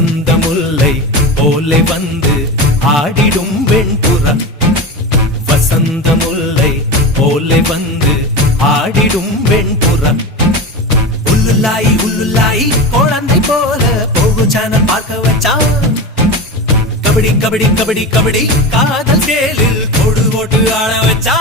வசந்த முல்லை போலே வந்து ஆடிடும் வெண்புறா. வசந்த முல்லை போலே வந்து ஆடிடும் வெண்புறா. உள்ளுல்லாய் உள்ளுல்லாய் குழந்தை போல போகு சேனல் பார்க்க வச்சான். கபடி கபடி கபடி கபடி காதல் சேலில் கொடு போட்டு ஆட வச்சா.